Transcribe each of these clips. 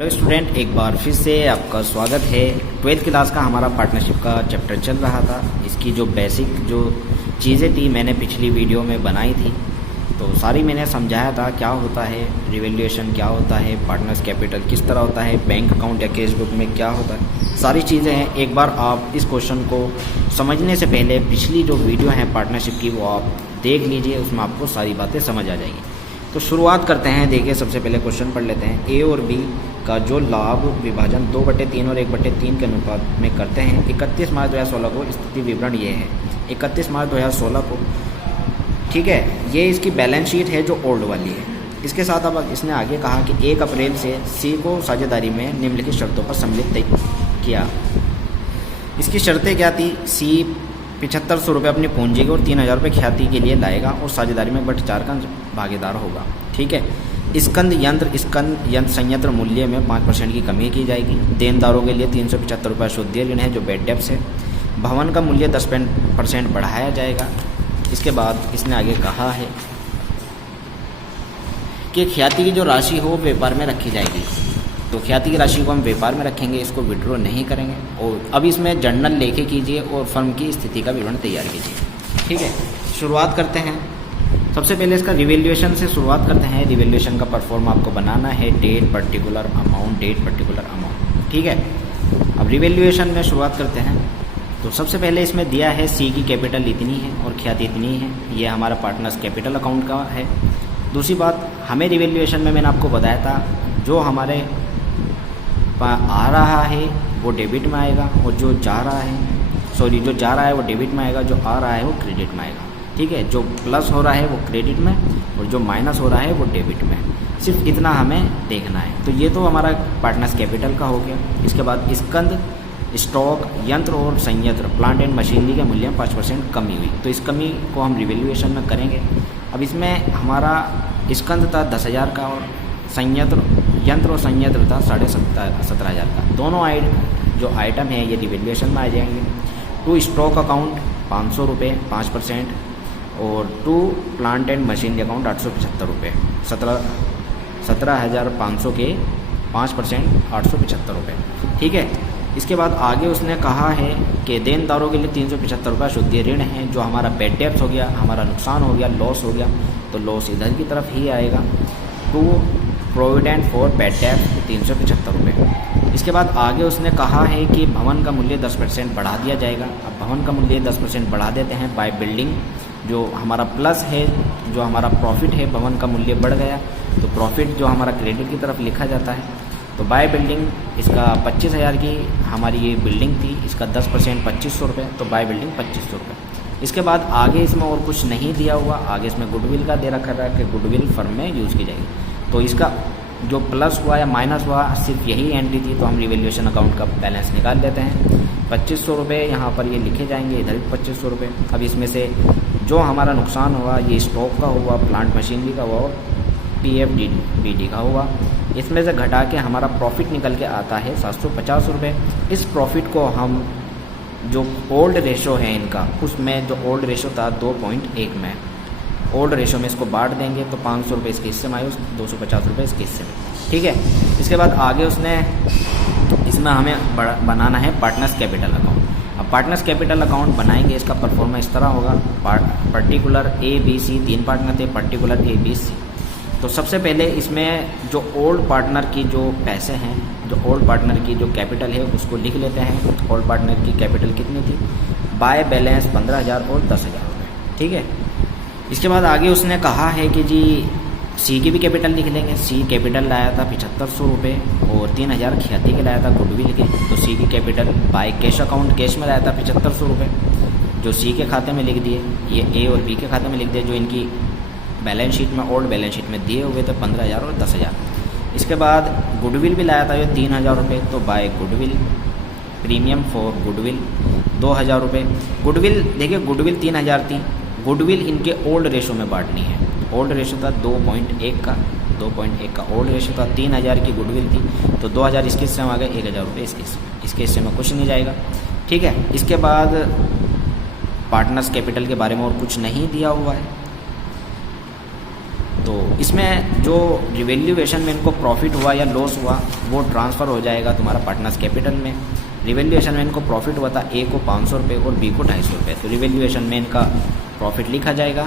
Hello student, एक बार फिर से आपका स्वागत है। 12th क्लास का हमारा पार्टनरशिप का चैप्टर चल रहा था। इसकी जो बेसिक जो चीज़ें थी मैंने पिछली वीडियो में बनाई थी, तो सारी मैंने समझाया था क्या होता है रिवैल्यूएशन, क्या होता है पार्टनर्स कैपिटल, किस तरह होता है बैंक अकाउंट या कैश बुक में क्या होता है, सारी चीज़ें हैं। एक बार आप इस क्वेश्चन को समझने से पहले पिछली जो वीडियो है पार्टनरशिप की वो आप देख लीजिए, उसमें आपको सारी बातें समझ आ जाएंगी। तो शुरुआत करते हैं। देखिए, सबसे पहले क्वेश्चन पढ़ लेते हैं। ए और बी का जो लाभ विभाजन 2/3 और 1/3 के अनुपात में करते हैं। 31 मार्च 2016 को स्थिति विवरण ये है। 31 मार्च 2016 को, ठीक है, ये इसकी बैलेंस शीट है जो ओल्ड वाली है। इसके साथ अब इसने आगे कहा कि 1 अप्रैल से सी को साझेदारी में निम्नलिखित शर्तों पर सम्मिलित किया। इसकी शर्तें क्या थी? सी 7500 रुपये अपनी पूंजी के और 3000 रुपये ख्याति के लिए लाएगा और साझेदारी में 1/4 का भागीदार होगा। ठीक है। स्कंद यंत्र संयंत्र मूल्य में 5% की कमी की जाएगी। देनदारों के लिए 375 रुपये शुद्ध ऋण है जो बेड डेप्स है। भवन का मूल्य 10% बढ़ाया जाएगा। इसके बाद इसने आगे कहा है कि ख्याति की जो राशि हो व्यापार में रखी जाएगी। तो ख्याति की राशि को हम व्यापार में रखेंगे, इसको विड्रॉ नहीं करेंगे। और अब इसमें जर्नल लेके कीजिए और फर्म की स्थिति का विवरण तैयार कीजिए। ठीक है, शुरुआत करते हैं। सबसे पहले इसका रिवैल्यूएशन से शुरुआत करते हैं। रिवैल्यूएशन का परफॉर्म आपको बनाना है डेट पर्टिकुलर अमाउंट। ठीक है, अब रिवैल्यूएशन में शुरुआत करते हैं। तो सबसे पहले इसमें दिया है सी की कैपिटल इतनी है और ख्याति इतनी है। ये हमारा पार्टनर्स कैपिटल अकाउंट का है। दूसरी बात, हमें रिवैल्यूएशन में मैंने आपको बताया था जो हमारे आ रहा है वो डेबिट में आएगा और जो जा रहा है वो डेबिट में आएगा, जो आ रहा है वो क्रेडिट में आएगा। ठीक है, जो प्लस हो रहा है वो क्रेडिट में और जो माइनस हो रहा है वो डेबिट में। सिर्फ इतना हमें देखना है। तो ये तो हमारा पार्टनर्स कैपिटल का हो गया। इसके बाद स्कंद स्टॉक यंत्र और संयंत्र प्लांट एंड मशीनरी के मूल्य में 5% कमी हुई। तो इस कमी को हम रिवैल्यूएशन में करेंगे। अब इसमें हमारा स्कंद था 10,000 का और यंत्र और संयंत्र था 17,500 का। दोनों जो आइटम है ये रिवैल्यूएशन में आ जाएंगे। टू स्टॉक अकाउंट 500 रुपये 5% और to plant and machinery account 875 रुपये। 17,500 के 5% 875 रुपये। ठीक है। इसके बाद आगे उसने कहा है कि देनदारों के लिए 375 रुपये शुद्ध ऋण है। जो हमारा बेड डेप्स हो गया, हमारा नुकसान हो गया, लॉस हो गया, तो लॉस इधर की तरफ ही आएगा। To provident for bad debts 375 रुपये। इसके बाद आगे उसने कहा है कि भवन का मूल्य 10% बढ़ा दिया जाएगा। अब भवन का मूल्य 10% बढ़ा देते हैं बाय बिल्डिंग। जो हमारा प्लस है, जो हमारा प्रॉफिट है, भवन का मूल्य बढ़ गया तो प्रॉफिट जो हमारा क्रेडिट की तरफ लिखा जाता है। तो बाय बिल्डिंग इसका 25,000 की हमारी ये बिल्डिंग थी, इसका 10% 2500 रुपये, तो बाय बिल्डिंग 2500 रुपये। इसके बाद आगे इसमें और कुछ नहीं दिया हुआ। आगे इसमें गुडविल का दे रखा है कि गुडविल फर्म में यूज़ की जाएगी। तो इसका जो प्लस हुआ या माइनस हुआ सिर्फ यही एंट्री थी, तो हम रिवैल्यूएशन अकाउंट का बैलेंस निकाल लेते हैं। 2500 रुपये यहाँ पर ये लिखे जाएंगे, इधर भी 2500 रुपये। अब इसमें से जो हमारा नुकसान हुआ ये स्टॉक का हुआ, प्लांट मशीनरी का हुआ और PFDD का हुआ। इसमें से घटा के हमारा प्रॉफिट निकल के आता है 750 रुपये। इस प्रॉफिट को हम जो ओल्ड रेशो है इनका, उसमें जो ओल्ड रेशो था 2.1 में, ओल्ड रेशो में इसको बांट देंगे तो 500 रुपये इसके हिस्से में आए, 250 रुपये इसके हिस्से में। ठीक है। इसके बाद आगे उसने इसमें हमें बनाना है पार्टनर्स कैपिटल अकाउंट। अब पार्टनर्स कैपिटल अकाउंट बनाएंगे, इसका परफॉर्मेंस इस तरह होगा। पर्टिकुलर ABC 3 पार्टनर थे, पर्टिकुलर ABC। तो सबसे पहले इसमें जो ओल्ड पार्टनर की जो पैसे हैं, जो ओल्ड पार्टनर की जो कैपिटल है उसको लिख लेते हैं। ओल्ड पार्टनर की कैपिटल कितनी थी? बाय बैलेंस 15,000 और 10,000 रुपये। ठीक है। इसके बाद आगे उसने कहा है कि जी सी की भी कैपिटल लिख लेंगे। सी कैपिटल लाया था 7500 रुपये और 3000 ख्याति के लाया था गुडविल के। तो सी की capital by cash account cash में लाया था 7500 रुपये, जो सी के खाते में लिख दिए। ये ए और बी के खाते में लिख दिए, जो इनकी बैलेंस शीट में ओल्ड बैलेंस शीट में दिए हुए थे 15,000 और 10,000। इसके बाद गुडविल भी लाया था ये 3000 रुपये, तो by goodwill premium for goodwill 2000 रुपये। गुडविल देखिए, गुडविल 3000 थी। गुडविल इनके ओल्ड रेशो में बांटनी है। ओल्ड रेशो था 2.1 का, 2.1 का ओल्ड रेशो था। 3000 की गुडविल थी, तो 2000 इसके हिस्से में आ गए, 1000 रुपये इसके हिस्से में कुछ नहीं जाएगा। ठीक है। इसके बाद पार्टनर्स कैपिटल के बारे में और कुछ नहीं दिया हुआ है। तो इसमें जो रिवैल्यूएशन में इनको प्रॉफिट हुआ या लॉस हुआ वो ट्रांसफ़र हो जाएगा तुम्हारा पार्टनर्स कैपिटल में। रिवैल्यूएशन में इनको प्रॉफिट हुआ था ए को 500 रुपये और बी को 250 रुपये, तो रिवैल्यूएशन में इनका प्रॉफिट लिखा जाएगा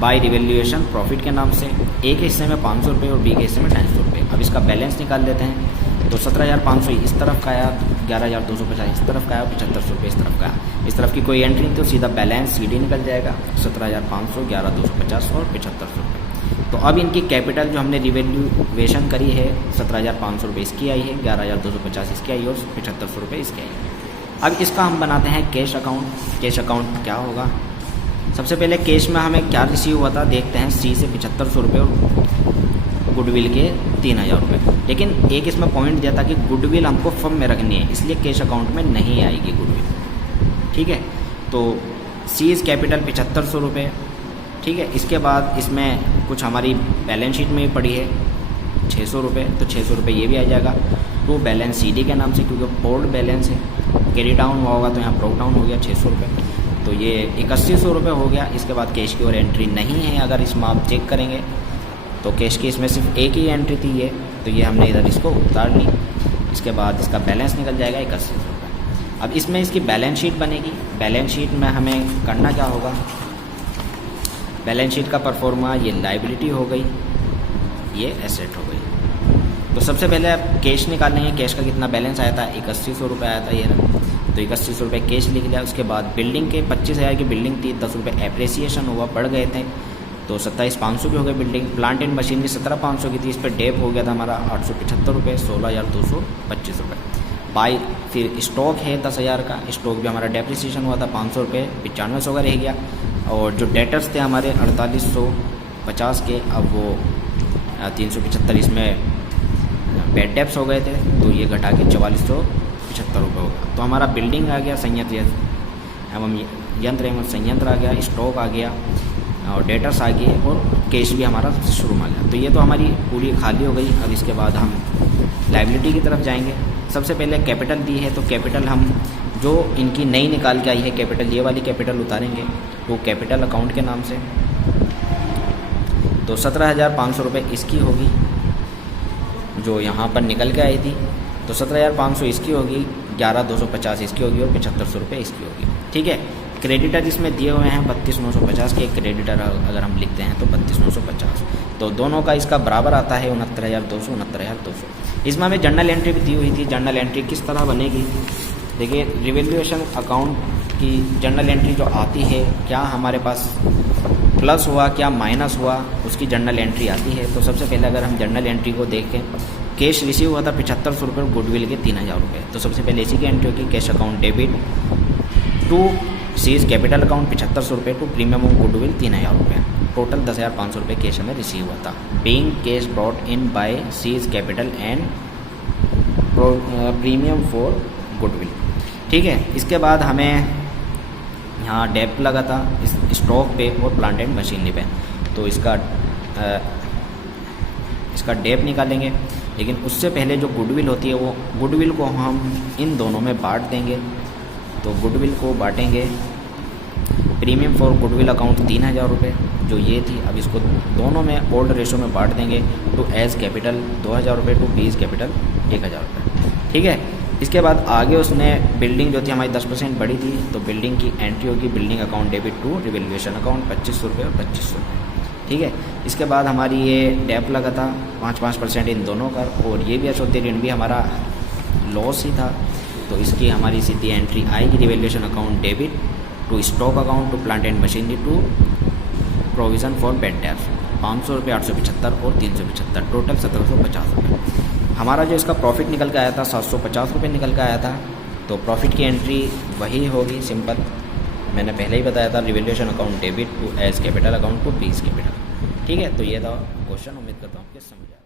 बाय रिवैल्यूएशन प्रॉफिट के नाम से। ए के हिस्से में 500 रुपये और बी के हिस्से में 250 रुपये। अब इसका बैलेंस निकाल लेते हैं। तो 17,500 इस तरफ का आया, 11,250 इस तरफ का आया, 75 रुपये इस तरफ का आया। इस तरफ की कोई एंट्री नहीं तो सीधा बैलेंस सीडी निकल जाएगा 17,500, 11,250 और 75 रुपये। तो अब इनकी कैपिटल जो हमने रिवैल्यूएशन करी है 17,500 रुपये इसकी आई है, 11,250 इसकी आई और 75 रुपये इसकी आई। अब इसका हम बनाते हैं कैश अकाउंट। कैश अकाउंट क्या होगा? सबसे पहले कैश में हमें क्या रिसीव हुआ था देखते हैं। सी से 75 रुपये और गुडविल के 3,000 रुपये। लेकिन एक इसमें पॉइंट दिया था कि गुडविल हमको फर्म में रखनी है, इसलिए कैश अकाउंट में नहीं आएगी गुडविल। ठीक है, तो सीज कैपिटल 75 रुपये। ठीक है, इसके बाद इसमें कुछ हमारी बैलेंस शीट में ही पड़ी है 600 रुपये, तो 600 रुपये ये भी आ जाएगा टू बैलेंस सीडी के नाम से, क्योंकि पोर्ट बैलेंस है। कैरी डाउन हुआ होगा तो यहाँ ब्रोक डाउन हो गया 600 रुपये, तो ये 8100 रुपये हो गया। इसके बाद कैश की और एंट्री नहीं है। अगर इसमें आप चेक करेंगे तो कैश की इसमें सिर्फ एक ही एंट्री थी ये, तो ये हमने इधर इसको उतार ली। इसके बाद इसका बैलेंस निकल जाएगा 8100 रुपये। अब इसमें इसकी बैलेंस शीट बनेगी। बैलेंस शीट में हमें करना क्या होगा? बैलेंस शीट का परफॉर्मा ये लाइबिलिटी हो गई, ये एसेट हो गई। तो सबसे पहले आप कैश निकालेंगे। कैश का कितना बैलेंस आया था? 8100 रुपये आया था ये ना, तो 8100 रुपये कैश लिख लिया। उसके बाद बिल्डिंग के 25,000 की बिल्डिंग थी, 10 रुपये एप्रिसिएशन हुआ, बढ़ गए थे, तो 27,500 की हो गई बिल्डिंग। प्लांट एंड मशीनरी 17,500 की थी, इस पर डेप हो गया था हमारा 875 रुपये, 16,225 रुपये। बाई फिर स्टॉक है 10,000 का, स्टॉक भी हमारा डेप्रिसिएशन हुआ था 500 रुपये, 9500 का रह गया। और जो डेटर्स थे हमारे 4850 के, अब वो 375 इसमें बेड डेप्स हो गए थे, तो ये घटा के 4475 रुपये होगा। तो हमारा बिल्डिंग आ गया, संयंत्र एवं यंत्र एवं संयंत्र आ गया, स्टॉक आ गया और डेटर्स आ गए और कैश भी हमारा शुरू में आ गया। तो ये तो हमारी पूरी खाली हो गई। अब इसके बाद हम लाइबिलिटी की तरफ जाएंगे। सबसे पहले कैपिटल दी है, तो कैपिटल हम जो इनकी नई निकाल के आई है कैपिटल, ये वाली कैपिटल उतारेंगे तो कैपिटल अकाउंट के नाम से। तो 17,500 रुपये इसकी होगी जो यहाँ पर निकल के आई थी, तो 17,500 इसकी होगी, 11,250 इसकी होगी और 7500 रुपये इसकी होगी। ठीक है, क्रेडिटर इसमें दिए हुए हैं 32,950 के। क्रेडिटर अगर हम लिखते हैं तो 32,950, तो दोनों का इसका बराबर आता है 69,200, 69,200। इसमें हमें जर्नल एंट्री भी दी हुई थी। जर्नल एंट्री किस तरह बनेगी? देखिए, रिवैल्यूएशन अकाउंट की जर्नल एंट्री जो आती है, क्या हमारे पास प्लस हुआ क्या माइनस हुआ, उसकी जर्नल एंट्री आती है। तो सबसे पहले अगर हम जर्नल एंट्री को देखें, कैश रिसीव हुआ था 7500 रुपये और गुडविल के 3,000 रुपये। तो सबसे पहले इसी की एंट्री होगी, cash account debit to C's capital account 7500 रुपये टू प्रीमियम ऑफ गुडविल 3,000 रुपये। टोटल 10,500 रुपये कैश हमें रिसीव हुआ था। Being cash brought in by seize capital and premium for goodwill. ठीक है, इसके बाद हमें यहाँ डेप लगा था इस स्टॉक पे और प्लांट एंड मशीनरी पे, तो इसका डेप निकालेंगे। लेकिन उससे पहले जो गुडविल होती है, वो गुडविल को हम इन दोनों में बांट देंगे। तो गुडविल को बांटेंगे, प्रीमियम फॉर गुडविल अकाउंट 3,000 रुपये जो ये थी, अब इसको दोनों में ओल्ड रेशो में बांट देंगे। टू एज कैपिटल 2,000 रुपये, टू बीज कैपिटल 1,000 रुपये। ठीक है, इसके बाद आगे उसने बिल्डिंग जो थी हमारी 10% बढ़ी थी, तो बिल्डिंग की एंट्री होगी building account debit to revaluation account 2500 रुपये और 2500 रुपये। ठीक है, इसके बाद हमारी ये डेप लगा था 5% इन दोनों का, और ये भी अशुद्ध ऋण भी हमारा लॉस ही था, तो इसकी हमारी सीधी एंट्री आएगी revaluation account debit to stock account to plant and machinery to provision for bad debts 500 रुपये, 875 और 375, टोटल 1750 रुपये। हमारा जो इसका प्रॉफिट निकल के आया था 750 रुपये निकल के आया था। तो प्रॉफिट की एंट्री वही होगी, सिंपल, मैंने पहले ही बताया था, revaluation account debit to A's capital account to B's capital. ठीक है, तो ये था क्वेश्चन, उम्मीद करता हूँ आपके समझ आया।